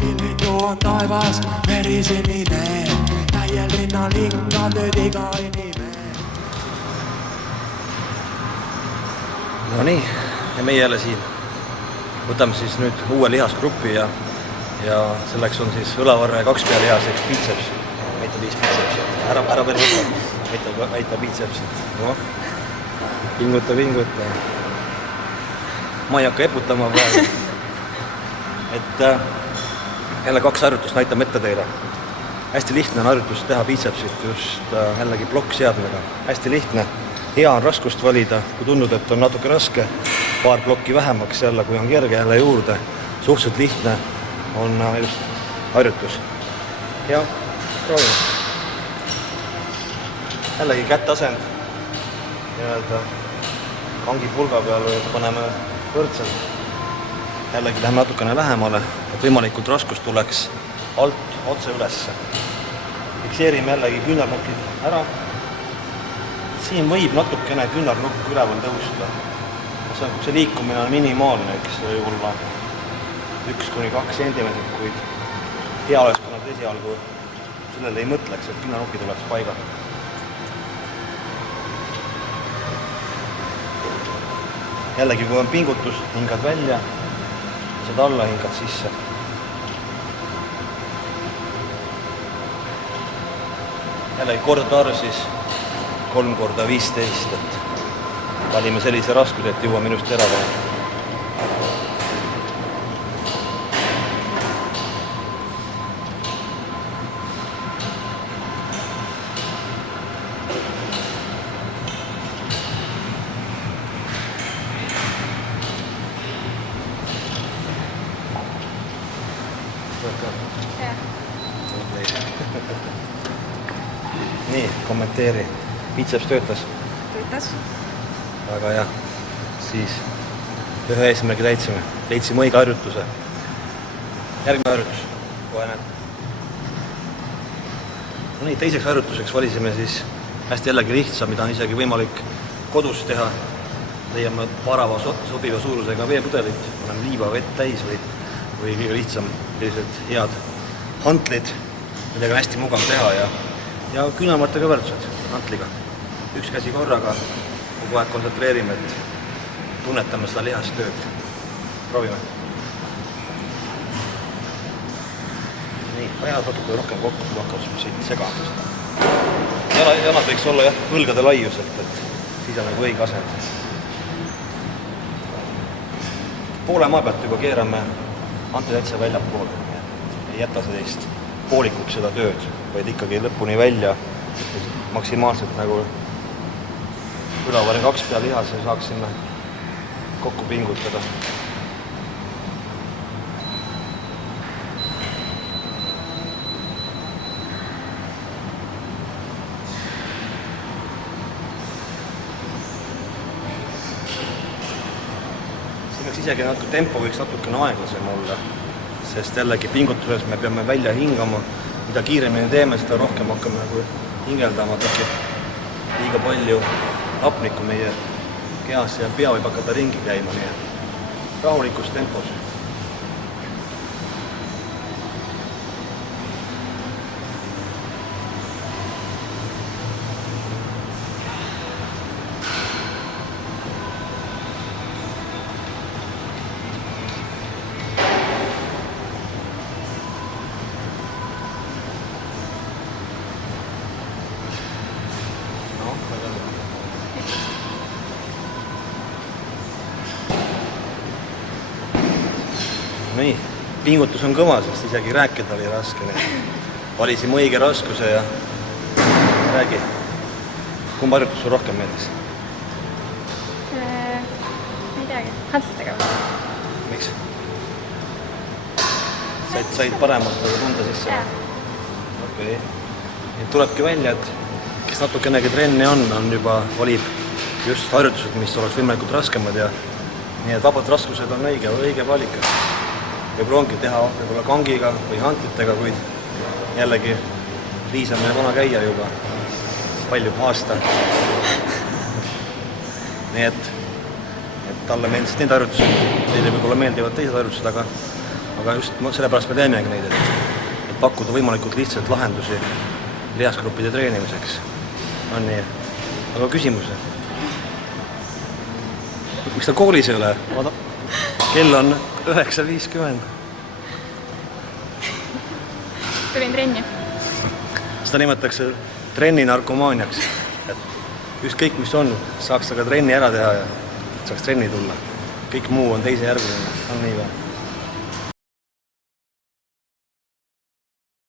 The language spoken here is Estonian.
Pillitu on taivas, verisininen, täien linnan linka tööd iga inimene. No nii, ja meie jälle siin. Võtame siis nüüd uue lihasgruppi ja selleks on siis õlavarre 2 pealihaseks biceps. Näita 5 bicepsi. Ära veel võtta. Näita bicepsi. No. Pinguta. Ma ei hakka eputama praegu. Et jälle 2 harjutust näitame ette teile. Hästi lihtne on harjutust teha bicepsit just jällegi plokkseadmega. Hästi lihtne. Hea on raskust valida, kui tundub, et on natuke raske. Paar plokki vähemaks jälle, kui on kerge jälle juurde. Suhteliselt lihtne on just harjutus. Ja proovime. Jällegi kättasend. Kangi pulga peal paneme võrdselt. Jällegi läheme natukene lähemale, et võimalikult raskust tuleks alt otse ülesse. Fikseerime jällegi küünarnukid ära. Siin võib natukene küünarnukk üleval tõusta. See liikumine on minimaalne, eks võib-olla 1-2 cm, kuid hea oleks, kui nad esialgu sellele ei mõtleks, et küünarnukid oleks paigal. Jällegi, kui on pingutus, hingad välja, saad alla, hingad sisse. Jällegi kordade arv siis 3x15, et valime sellise raskuse, et jõua minust ära teha. Nii, kommenteeri. Biceps töötas? Töötas. Väga hea. Siis ühe eesmärgi täitsime. Leidsime õige harjutuse. Järgmine harjutus. Kohe näed. No nii, teiseks harjutuseks valisime siis hästi jällegi lihtsa, mida on isegi võimalik kodus teha. Leiame parava sobiva suurusega veepudelit. Olen liiva vett täis või kõige lihtsam sellised head hantlid, millega on hästi mugav teha ja küünarvartega võrdsused hantliga. Üks käsi korraga, kogu aeg kontsentreerime, et tunnetame seda lihastööd. Proovime. Nii, ajad natuke rohkem kokku, kui hakkab siit segada seda. Jalad võiks olla õlgade laiuselt, et siis on nagu õige asend. Poole maa pealt juba keerame hantli täitsa väljapoole. Ei jäta sellist poolikuks seda tööd, vaid ikkagi lõpuni välja maksimaalselt nagu ülavarre 2 pealihas ja saaksime kokku pingutada. Siin võiks isegi tempo võiks natukene aeglasem olla, sest jällegi pingutuses me peame välja hingama. Mida kiiremini teeme, seda rohkem hakkame nagu hingeldama, et liiga palju hapnikku meie kehas ja pea võib hakata ringi käima, nii et rahulikus tempos. Nii, pingutus on kõva, sest isegi rääkida oli raske. Valisime õige raskuse ja räägi. Kumb harjutus sul rohkem meeldis? Midagi, hantlitega. Miks? Said paremalt tunda sisse? Okei. Tulebki välja, et kes natukenegi trenni on juba valib just harjutused, mis oleks võimalikult raskemad ja nii et vabad raskused on õige valik. Võib-olla ongi teha võib-olla kangiga või hantlitega, kuid jällegi Liis on meil vana käia juba palju aasta. Nii et talle meeldisid need harjutused, teile võib-olla meeldivad teised harjutused, aga just sellepärast me teemegi neid, et pakkuda võimalikult lihtsalt lahendusi lihasgruppide treenimiseks. On nii. Aga küsimus. Miks ta koolis ei ole? Kell on 9:50. Tulin trenni. Seda nimetatakse trenni narkomaaniaks. Et ükskõik mis on, saaks aga trenni ära teha ja saaks trenni tulla. Kõik muu on teise järguline. On nii või?